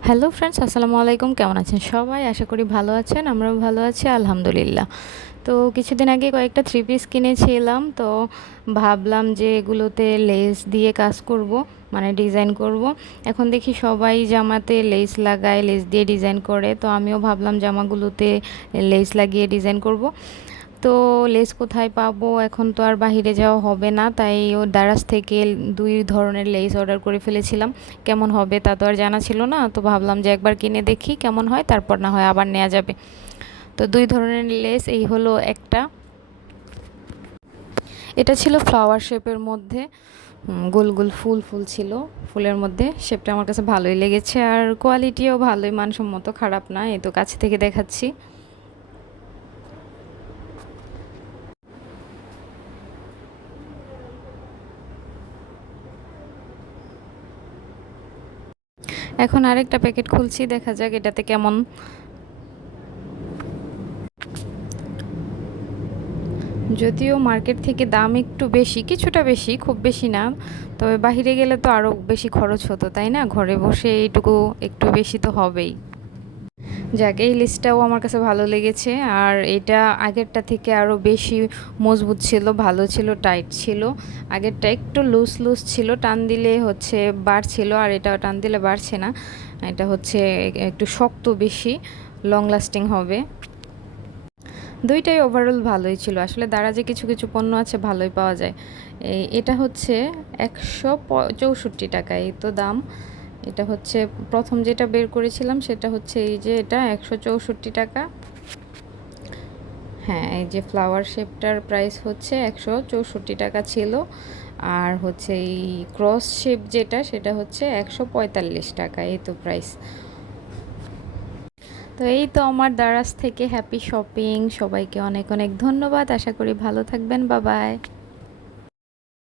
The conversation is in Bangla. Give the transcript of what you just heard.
হ্যালো ফ্রেন্ডস, আসসালামু আলাইকুম। কেমন আছেন সবাই? আশা করি ভালো আছেন। আমরাও ভালো আছি, আলহামদুলিল্লাহ। তো কিছুদিন আগে কয়েকটা থ্রি পিস কিনেছিলাম, তো ভাবলাম যে এগুলোতে লেস দিয়ে কাজ করব, মানে ডিজাইন করব। এখন দেখি সবাই জামাতে লেস লাগায়, লেস দিয়ে ডিজাইন করে, তো আমিও ভাবলাম জামাগুলোতে লেস লাগিয়ে ডিজাইন করব। তো লেস কোথায় পাবো? এখন তো আর বাহিরে যাওয়া হবে না, তাই ও দারাজ থেকে দুই ধরনের লেস অর্ডার করে ফেলেছিলাম। কেমন হবে তা তো আর জানা ছিল না, তো ভাবলাম যে একবার কিনে দেখি কেমন হয়, তারপর না হয় আবার নেওয়া যাবে। তো দুই ধরনের লেস, এই হলো একটা। এটা ছিল ফ্লাওয়ার শেপের মধ্যে, গোল গোল ফুল ফুল ছিল। ফুলের মধ্যে শেপটা আমার কাছে ভালোই লেগেছে, আর কোয়ালিটিও ভালোই, মানসম্মত, খারাপ না। এই তো কাছে থেকে দেখাচ্ছি। এখন আরেকটা প্যাকেট খুলছি, দেখা যাক এটাতে কেমন। যদিও মার্কেট থেকে দাম একটু বেশি, কিছুটা বেশি, খুব বেশি না। তবে বাহিরে গেলে তো আরও বেশি খরচ হতো, তাই না? ঘরে বসে এইটুকু একটু বেশি তো হবেই। যাক, এই লিস্টটাও আমার কাছে ভালো লেগেছে। আর এটা আগেরটা থেকে আরও বেশি মজবুত ছিল, ভালো ছিল, টাইট ছিল। আগেরটা একটু লুজ লুজ ছিল, টান দিলে হচ্ছে বাড়ছিল, আর এটা টান দিলে বাড়ছে না। এটা হচ্ছে একটু শক্ত বেশি, লং লাস্টিং হবে। দুইটাই ওভারঅল ভালোই ছিল। আসলে দারাজে কিছু কিছু পণ্য আছে ভালোই পাওয়া যায়। এটা হচ্ছে 164 টাকা, এই তো দাম। এটা হচ্ছে প্রথম যেটা বের করেছিলাম, সেটা হচ্ছে এই যে এটা 164 টাকা। হ্যাঁ, এই যে ফ্লাওয়ার শেপটার প্রাইস হচ্ছে 164 টাকা ছিল। আর হচ্ছে এই ক্রস শেপ যেটা, সেটা হচ্ছে 145 টাকা, এই তো প্রাইস। তো এই তো আমার দারাজ থেকে হ্যাপি শপিং। সবাইকে অনেক অনেক ধন্যবাদ। আশা করি ভালো থাকবেন। Bye bye.